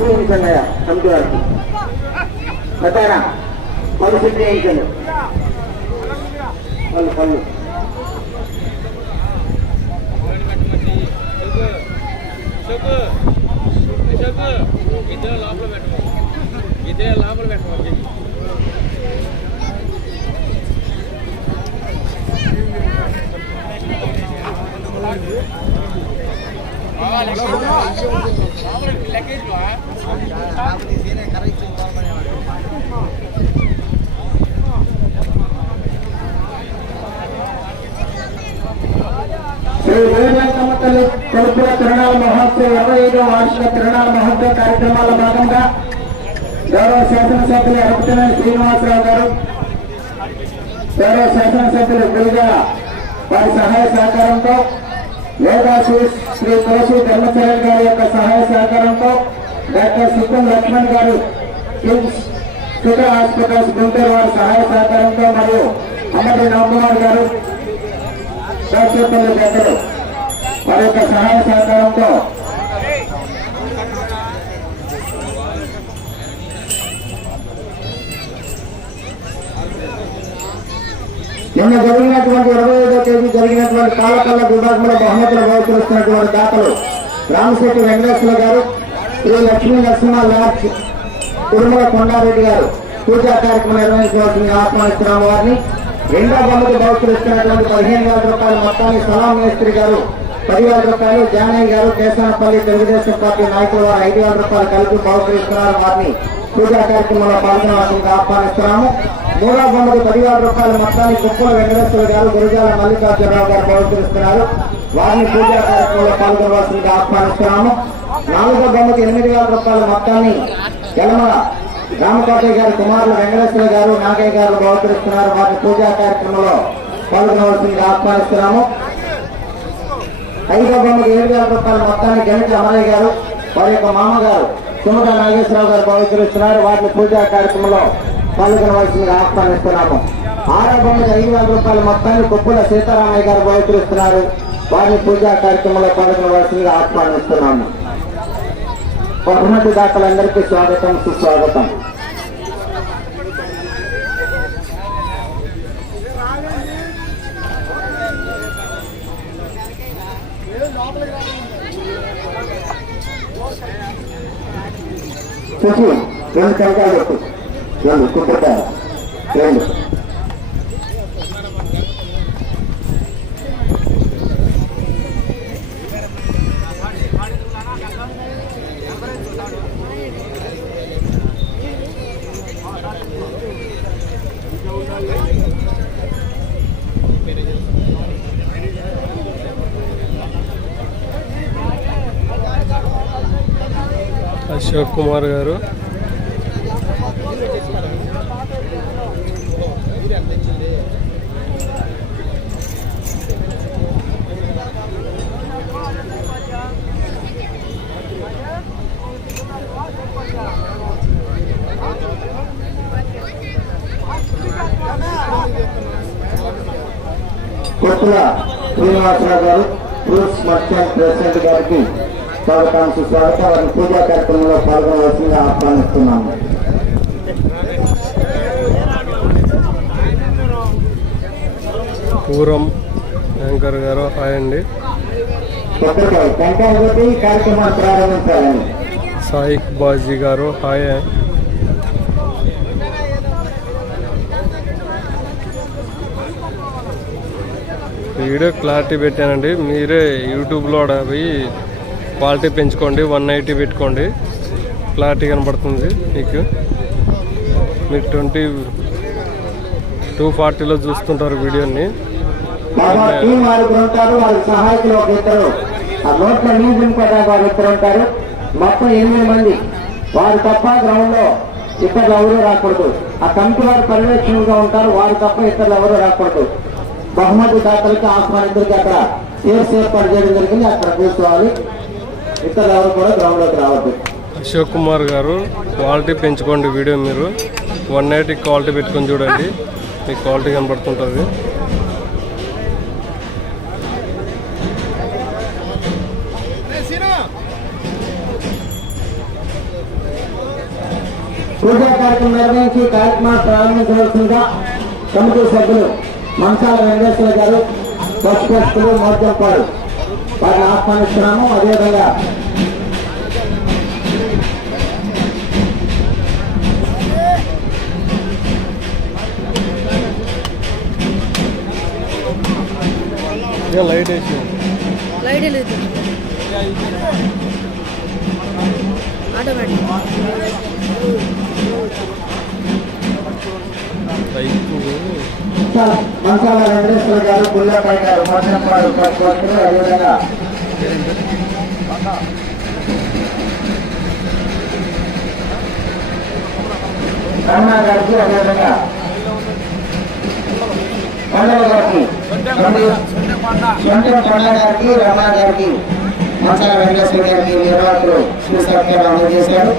చేయించండి అయ్యా? కమిటీ వారికి. పెద్దాయన పళ్ళు సెట్ పళ్ళు పళ్ళు. ఇదే లోపల ఇదే లోపల శ్రీ వీరనాథమ్మ తల్లి కొలుపుల తిరునాళ మహోత్సవ ఇరవై ఐదవ వార్షిక తిరణాల మహోత్సవ కార్యక్రమాల భాగంగా గౌరవ శాసనసభ్యులు అరపతినేని శ్రీనివాసరావు గారు గౌరవ శాసనసభ్యులు గురిగా వారి సహాయ సహకారంతో యోగా సూస్ శ్రీ తులసి ధర్మచరణ్ గారి యొక్క సహాయ సహకారంతో డాక్టర్ సుతం లక్ష్మణ్ గారు కిమ్స్ షుగర్ హాస్పిటల్స్ గుంటూరు వారి సహాయ సహకారంతో మరియు అమ్మటి రామ్మోహన్ గారు దర్శకులు పెద్దలు వారి యొక్క సహాయ సహకారంతో నిన్న జరిగినటువంటి ఇరవై ఐదో తేదీ జరిగినటువంటి కాలకల్ల విభాగంలో బహుమతులు బహుకరిస్తున్నటువంటి దాతలు రామశెట్టి వెంకటేశ్వర గారు శ్రీ లక్ష్మీ నరసింహ లాడ్జ్ తిరుమల కొండారెడ్డి గారు పూజా కార్యక్రమం నిర్వహించవలసింది ఆహ్వానిస్తున్నాము వారిని. రెండో బొమ్మకు బహుకరిస్తున్నటువంటి పదిహేను వేల రూపాయల మొత్తాన్ని సలాం మేస్త్రి గారు పదివేల రూపాయలు జానయ్య గారు కేశవనపల్లి తెలుగుదేశం పార్టీ నాయకులు వారు ఐదు వేల రూపాయలు కలిపి బహుకరిస్తున్నారు వారిని. పూజా కార్యక్రమంలో పాల్గొనవలసింది ఆహ్వానిస్తున్నాము. మూడవ బొమ్మకు పదివేల రూపాయల మొత్తాన్ని కుప్పల వెంకటేశ్వర గారు గురుజాల మల్లికార్జునరావు గారు బహుకరిస్తున్నారు వారిని పూజా కార్యక్రమంలో పాల్గొనవలసిందిగా ఆహ్వానిస్తున్నాము. నాలుగో బొమ్మకి ఎనిమిది వేల రూపాయల మొత్తాన్ని యలమల రామకోటయ్య గారి కుమారులు వెంకటేశ్వర గారు నాగయ్య గారు బహుకరిస్తున్నారు. వారిని పూజా కార్యక్రమంలో పాల్గొనవలసిందిగా ఆహ్వానిస్తున్నాము. ఐదో బొమ్మకు ఏడు వేల రూపాయల మొత్తాన్ని గణిత అమరయ్య గారు వారి యొక్క మామగారు సుమత నాగేశ్వరరావు గారు బహుకరిస్తున్నారు. వారిని పూజా కార్యక్రమంలో పాల్గొనవలసిందిగా ఆహ్వానిస్తున్నాము ఆరో బొమ్మకు ఐదు వేల రూపాయల మొత్తాన్ని కుప్పుల సీతారామయ్య గారు బహుకరిస్తున్నారు వారిని పూజా కార్యక్రమంలో పాల్గొనవలసిందిగా ఆహ్వానిస్తున్నాము బహుమతి దాతలందరికీ స్వాగతం సుస్వాగతం. చూసి రెండు కనకాలు పెట్టు రెండు కుట్టుతారు రెండు అశోక్ కుమార్ గారు. కొట్టుల శ్రీనివాసరావు గారు ఫ్రూట్స్ మర్చెంట్ ప్రెసిడెంట్ గారికి స్వాగతం. సుస్వాగతం వారిని పూజా కార్యక్రమంలో పాల్గొనవలసిందిగా ఆహ్వానిస్తున్నాము. పూరం యాంకర్ గారు హాయ్ అండి. కార్యక్రమాన్ని ప్రారంభించాలని సాయిక్ బాజీ గారు హాయ్. వీడియో క్లారిటీ పెట్టానండి. మీరే యూట్యూబ్లో ఆడ పోయి క్వాలిటీ పెంచుకోండి వన్ ఎయిటీ పెట్టుకోండి. క్లారిటీ కనబడుతుంది మీకు. మీరు ట్వంటీ టూ ఫార్టీలో చూస్తుంటారు వీడియోని. వారు మొత్తం ఎనిమిది మంది. వారు తప్ప గ్రౌండ్లో ఇతరులు ఎవరూ రాకూడదు. ఆ కమిటీ వారు పర్యవేక్షణగా ఉంటారు. వారు తప్ప ఇతరులు ఎవరూ రాకూడదు. బహుమతి దాతలకి ఆహ్వానితులకి అక్కడ సేఫ్ ఏర్పాటు చేయడం జరిగింది. అక్కడ కూర్చోవాలి. ఇతరులు ఎవరు కూడా గ్రౌండ్లోకి రావద్దు. అశోక్ కుమార్ గారు క్వాలిటీ పెంచుకోండి వీడియో మీరు. వన్ ఎయిటీ క్వాలిటీ పెట్టుకొని చూడండి. మీకు క్వాలిటీ కనబడుతుంటుంది. పూజా కార్యక్రమం నిర్వహించి కార్యక్రమాన్ని ప్రారంభించవలసిందిగా కమిటీ సభ్యులు మంచాల వెంకటేశ్వర గారు పశుపక్షులు మోర్చంపాడు వారిని ఆహ్వానిస్తున్నాము అదేవిధంగా లైట్ వేసి. లైట్ లేదు ఆటోమేటిక్. మంచాల మంచాల వెంకటేశ్వర గారు పుల్లపాయ గారు మోర్చంపాడు అదేవిధంగా రమణ గారికి అదేవిధంగా కొండల గారికి సొంత కొండ గారికి రమణ గారికి మంచాల వెంకటేశ్వర గారికి నిర్వాహకులు శ్రీసత్యాలు అందజేశారు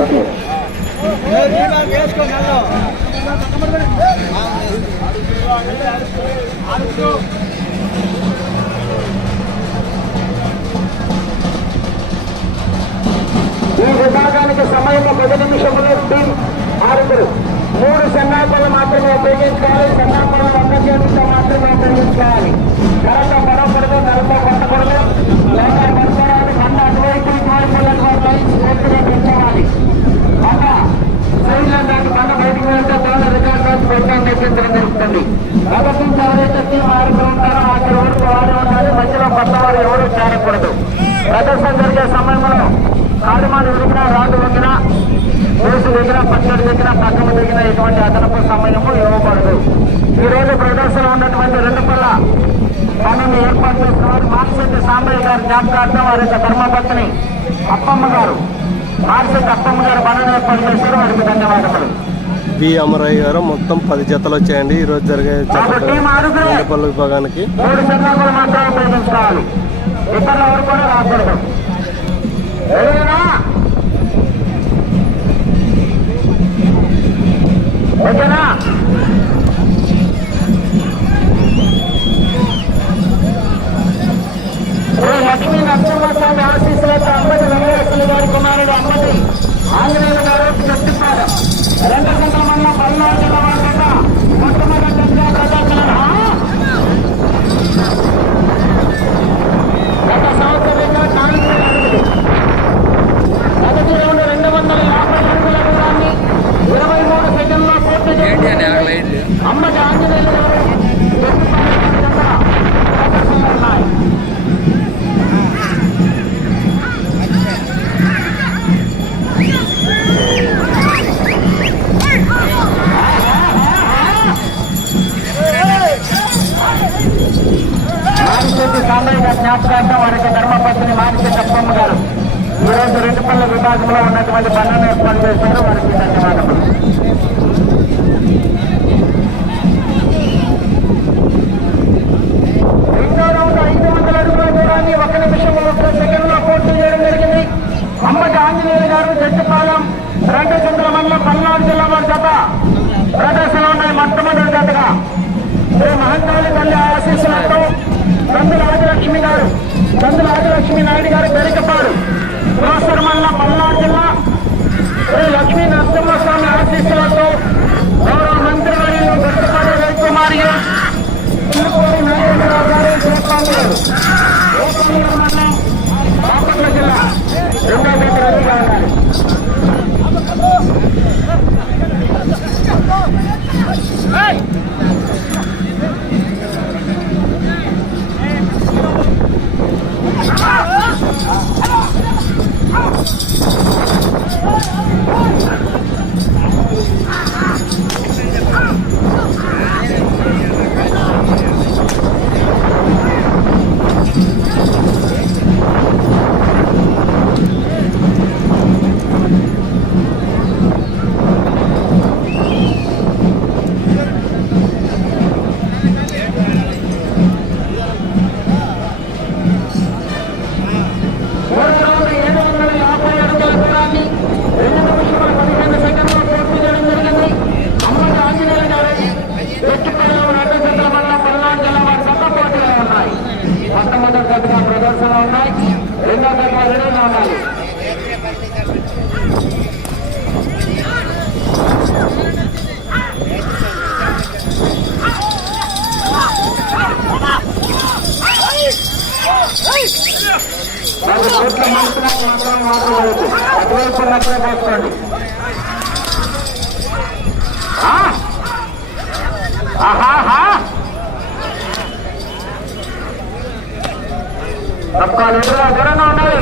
ఓకే ఈ విభాగానికి సమయం పది నిమిషంలో టీం ఆరుగురు. మూడు సన్నాపాలు మాత్రమే ఉపయోగించుకోవాలి. సన్నాపాలు వంద చేతితో మాత్రమే ఉపయోగించుకోవాలి. కరెంట్ పడకూడదు కరెంట్ కొట్టకూడదు లేదా పడుకోవాలి అటువైపు ఇటువైపు ఉన్నటువంటి లైన్స్ పూర్తిగా పెంచుకోవాలి ఒక సైడ్లో దాని బయటకు వెళ్తే దాని రికార్డ్ రాసి పెట్టడం నేర్పించడం ఎవరైతే టీం ఉంటారో. ఆ రోడ్డు వారు ఉండాలి. మధ్యలో కొత్త వారు ఎవరు చేరకూడదు. ప్రదర్శన జరిగే సమయంలో కాలుమాలు విరిగినా రాళ్ళు వంగినా వేసు దగ్గర పచ్చడి దగ్గర పక్కన దగ్గర ఎటువంటి అదనపు సమయము ఇవ్వకూడదు. ఈ రోజు ప్రదర్శన ఉన్నటువంటి రెండు పళ్ళ పనులు ఏర్పాటు చేసిన వారు మార్చెట్టి సాంబయ్య గారి జ్ఞాపకార్థం వారి యొక్క ధర్మపత్ని అప్పమ్మ గారు. బి అమరయ్య గారు మొత్తం పది జతలు వచ్చాయండి. ఈ రోజు జరిగే రెండపల్లి విభాగానికి. ఇతరులు ఎవరు కూడా రాకూడదు. పల్నాడు జిల్లా వారి జత ప్రదర్శన ఉన్నాయి మొట్టమొదటి జతగా శ్రీ మహంకాళి తల్లి ఆశీస్సులతో కందుల ఆదిలక్ష్మి గారు కందుల ఆదిలక్ష్మి నాయుడు గారు బెరికపాడు పురస్సర పల్నాడు జిల్లా శ్రీ లక్ష్మీ నరసింహస్వామి ఆశీస్సులతో గౌరవ మంత్రి వర్యులు గట్టుపాటి రవికుమారి గారు చిలుకూరి గారు జయపాల్ గారు. జయపాల్ మండలం బాపట్ల జిల్లా రెండో దగ్గర రెడీగా తప్పకాలు ఎదురుగా దూరంగా ఉండాలి.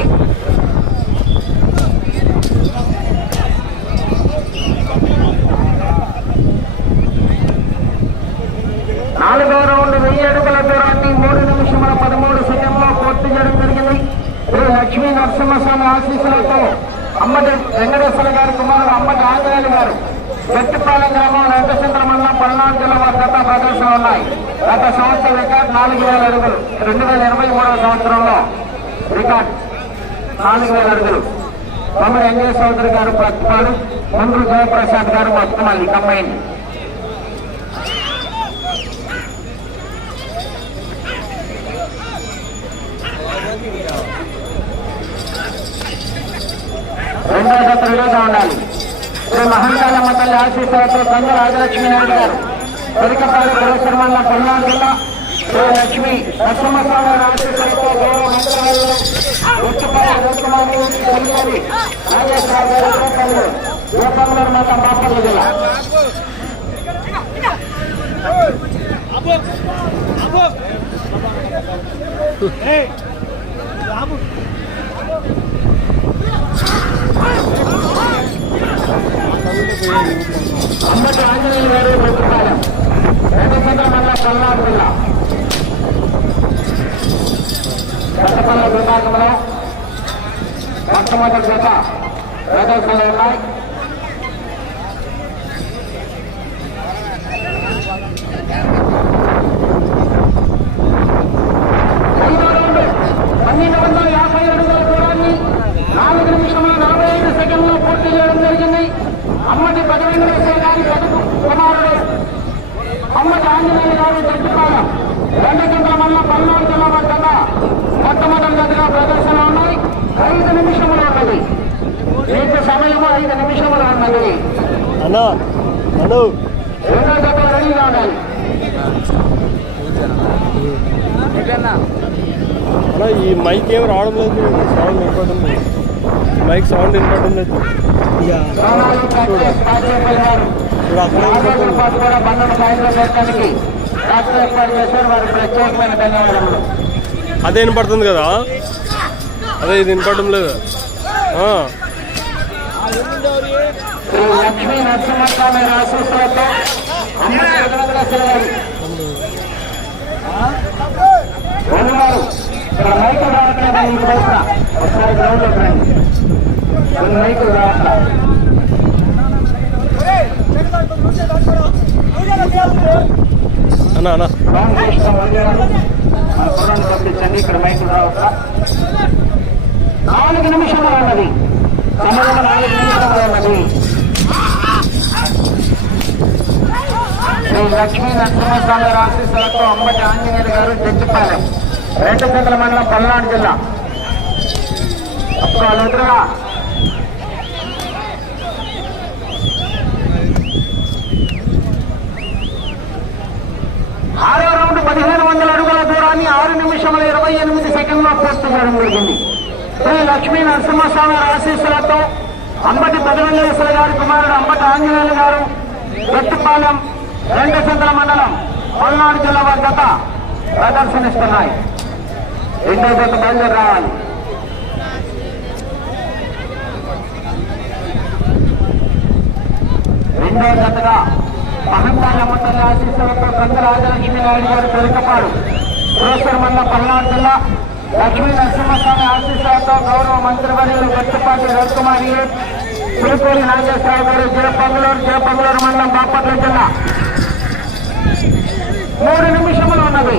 నాలుగో రౌండ్ వెయ్యి అడుగుల దూరాన్ని మూడు నిమిషముల పదమూడు సెకండ్లో పూర్తి చేయడం జరిగింది. శ్రీ లక్ష్మీ నరసింహస్వామి ఆశీస్సులతో అమ్మటి వెంకటేశ్వర గారి కుమారుడు అమ్మటి ఆంజనేయులు గారు గట్టిపాలెం గ్రామం వెంకటచంద్ర మండలం పల్నాడు జిల్లా వారి గత ప్రదర్శన ఉన్నాయి. గత సంవత్సరం రికార్డ్ నాలుగు వేల అడుగులు. రెండు వేల ఇరవై మూడవ సంవత్సరంలో రికార్డ్ నాలుగు వేల అడుగులు. తమ్ముడు వెంకటేశ్వర చౌదరి గారు ప్రతిపాడు ముందు జయప్రసాద్ గారు మొత్తం మళ్ళీ కంబైండ్ రెండో జత రెడీగా ఉండాలి శ్రీ మహంకాళమ్మ తల్లి ఆశీస్సులతో కందు రాజలక్ష్మి నాయుడు గారు పెరికపాడు పురస్కరమల్ల పల్నాడు జిల్లా శ్రీ లక్ష్మి నరసింహస్వామి గారి ఆశీస్సులతో గౌరవ మంత్రులు ఉచ్చిపాల రత్నాలు కలిగారి నాగేశ్వరరావు జిల్లా. అమ్మటి ఆంజనేయులు గారు ప్రతిపాలెం వెంకటచంద్ర మండల పల్నాడు జిల్లా పెద్దపల్ల విభాగంలో మొట్టమొదటి జత ప్రదర్శనలు ఉన్నాయి ఐదో రౌండ్ పన్నెండు వందల యాభై అడుగుల దూరాన్ని నాలుగు నిమిషముల నలభై ఐదు సెకండ్లో పూర్తి చేయడం జరిగింది అమ్మటి పదివేంద్రేశ్వర గారి పెద్ద కుమారుడు అమ్మటి ఆంజనేయ గారి గట్టిపాలెం రెండు గంటల మల్ల పల్నాడు జిల్లా వద్ద మొట్టమొదటిగా ప్రదర్శన ఉన్నాయి ఐదు నిమిషములు ఉన్నది మీకు సమయము ఐదు నిమిషములు ఉన్నది అన్నా అను రెండో గత రెడీగా ఉండాలి ఈ మైక్ ఏం రావడం లేదు సౌండ్ వినపడడం లేదు మైక్ సౌండ్ ఇప్పుడు అక్కడ ధన్యవాదములు అదే వినపడుతుంది కదా? అదే ఇది వినపడడం లేదు. లక్ష్మీ నరసింహస్వామి ఆశీస్సులతో అమ్మ వెంకటేశ్వర గారి ఉన్నారు ఇక్కడ మైకులు రావట్లేదు ఈ వైపున ఒకసారి గ్రౌండ్లోకి రండి. కొన్ని మైకులు రావట్లేదు అన్నా అన్నా. గ్రౌండ్ చేసిన వదిలేరు మన కుర్రాన్ని పంపించండి ఇక్కడ మైకులు రావట్లా నాలుగు నిమిషములు ఉన్నది. సమయం నాలుగు నిమిషములు ఉన్నది. శ్రీ లక్ష్మీ నరసింహస్వామి గారి ఆశీస్సులతో అంబటి ఆంజనేయులు గారు జడ్జిపాలెం. రెండు మండలం పల్నాడు జిల్లా. అప్పుడు వాళ్ళు ఎదురుగా ఆరో రౌండ్ పదిహేను వందల అడుగుల దూరాన్ని ఆరు నిమిషముల ఇరవై ఎనిమిది సెకండ్లో పూర్తి చేయడం జరిగింది. శ్రీ లక్ష్మీ నరసింహస్వామి గారి ఆశీస్సులతో అంబటి పెదవెల్లేశ్వర గారి కుమారుడు అంబటి ఆంజనేయులు గారు వెట్టుపాలెం రెండు సంతల మండలం పల్నాడు జిల్లా వారి గత ప్రదర్శనిస్తున్నాయి. రెండో జత బయలుదేరి రావాలి రెండో జతగా మహంకాళమ్మ మండలి ఆశీస్సులతో కంద రాజలక్ష్మి నాయుడు గారు పెరకపాడు ప్రొఫెసర్ మండల పల్నాడు జిల్లా లక్ష్మీ నరసింహస్వామి ఆశీస్సులతో గౌరవ మంత్రివర్యులు గట్టిపాటి రవికుమారి తిరుపూరి నాగేశ్వరరావు గారు జయపంగులూరు జయపంగులూరు మండలం బాపట్ల జిల్లా. మూడు నిమిషములు ఉన్నది.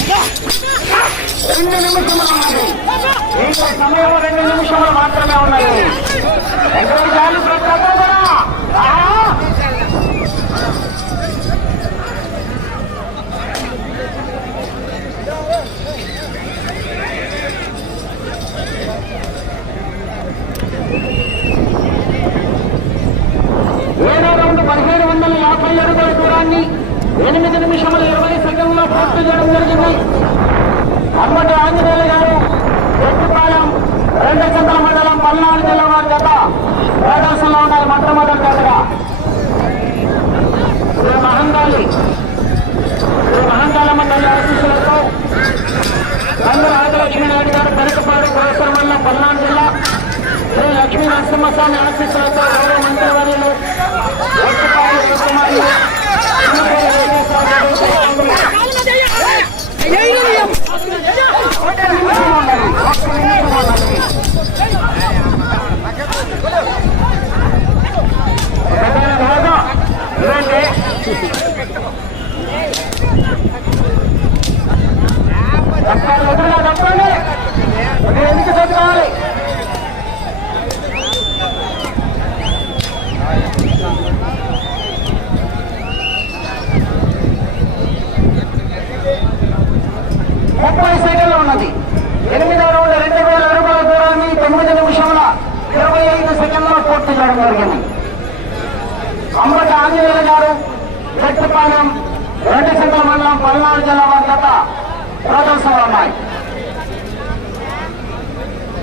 రెండు నిమిషములు ఉన్నది ఇంకా సమయం రెండు నిమిషములు మాత్రమే ఉన్నది ఎటువంటి జాలి ప్రతి ఒక్కరు కూడా ఏడో రౌండ్ పదిహేడు వందల యాభై అడుగుల దూరాన్ని ఎనిమిది నిమిషముల ఇరవై సెకండ్లో పూర్తి చేయడం జరిగింది. అమ్మటి ఆంజనేయులు గారు ఎట్టిపాలెం రెండు గంటల మండలం పల్నాడు జిల్లా వారి జత ప్రదర్శనలో ఉన్నాయి మొట్టమొదటి జతగా శ్రీ మహంగాలి శ్రీ మహంగాలమ్మ తల్లి ఆశీస్సులతో రంగు రాజలక్ష్మీనాయుడు గారు పెరకపాడు ప్రొఫెసర్ మండలం పల్నాడు జిల్లా శ్రీ లక్ష్మీ నరసింహస్వామి ఆశీస్సులతో గౌరవ మంత్రివర్యులు ఎత్తుపాటి శివకుమారి చిన్నపల్లి వెంకటేశ్వర గారు ఎందుకు చదువుకోవాలి ముప్పై సెకండ్లు ఉన్నది ఎనిమిదో రౌండ్ రెండు వేల అడుగుల దూరాన్ని తొమ్మిది నిమిషముల ఇరవై ఐదు సెకండ్లలో పూర్తి చేయడం జరిగింది అంబటి ఆంజనేయులు గారు చెట్టుపాలెం రెండు సెంట్ల మండలం పల్నాడు జిల్లా వారి గత ప్రదర్శనలు ఉన్నాయి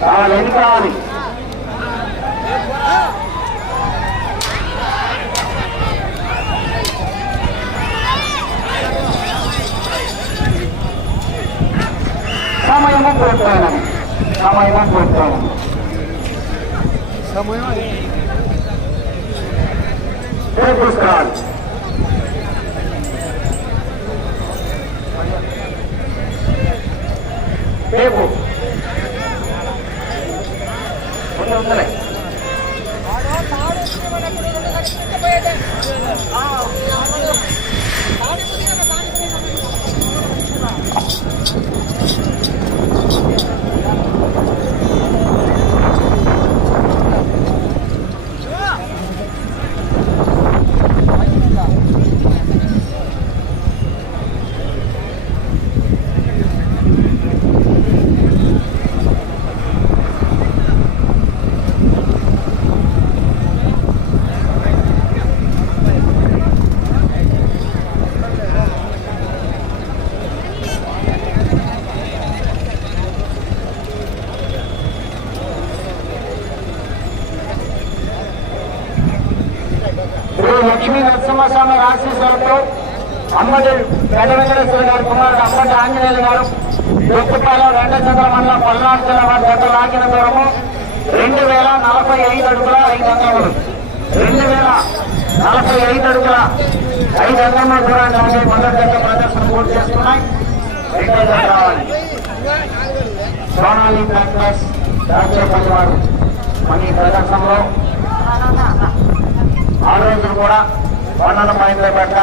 కావాలి ఎన్ని కావాలి సమయము పూర్తయినది సమయము పూర్తయినది పుస్తకాలు రేపు ఉంది, ఉందిలే. శ్రీ లక్ష్మీ నరసింహస్వామి ఆశీస్సులతో అమ్మడి వెంకటేశ్వర గారి కుమారుడు అమ్మడి ఆంజనేయులు గారు దొక్కుపాలెం రెండచంద్ర మండలం పల్నాడు జిల్లా వారి గత లాగిన దూరము రెండు వేల నలభై ఐదు అడుగుల ఐదు అంగములు రెండు వేల నలభై ఐదు అడుగుల ఐదు అంగముల దూరాన్ని లాగే మొదటి జత ప్రదర్శన పూర్తి చేస్తున్నాయి. రెండో రావాలి. సోనాలి బ్లాక్ ప్లస్ వారు మన ఈ ప్రదర్శనలో ఆ రోజులు కూడా వందల మైండ్లో పెట్టడానికి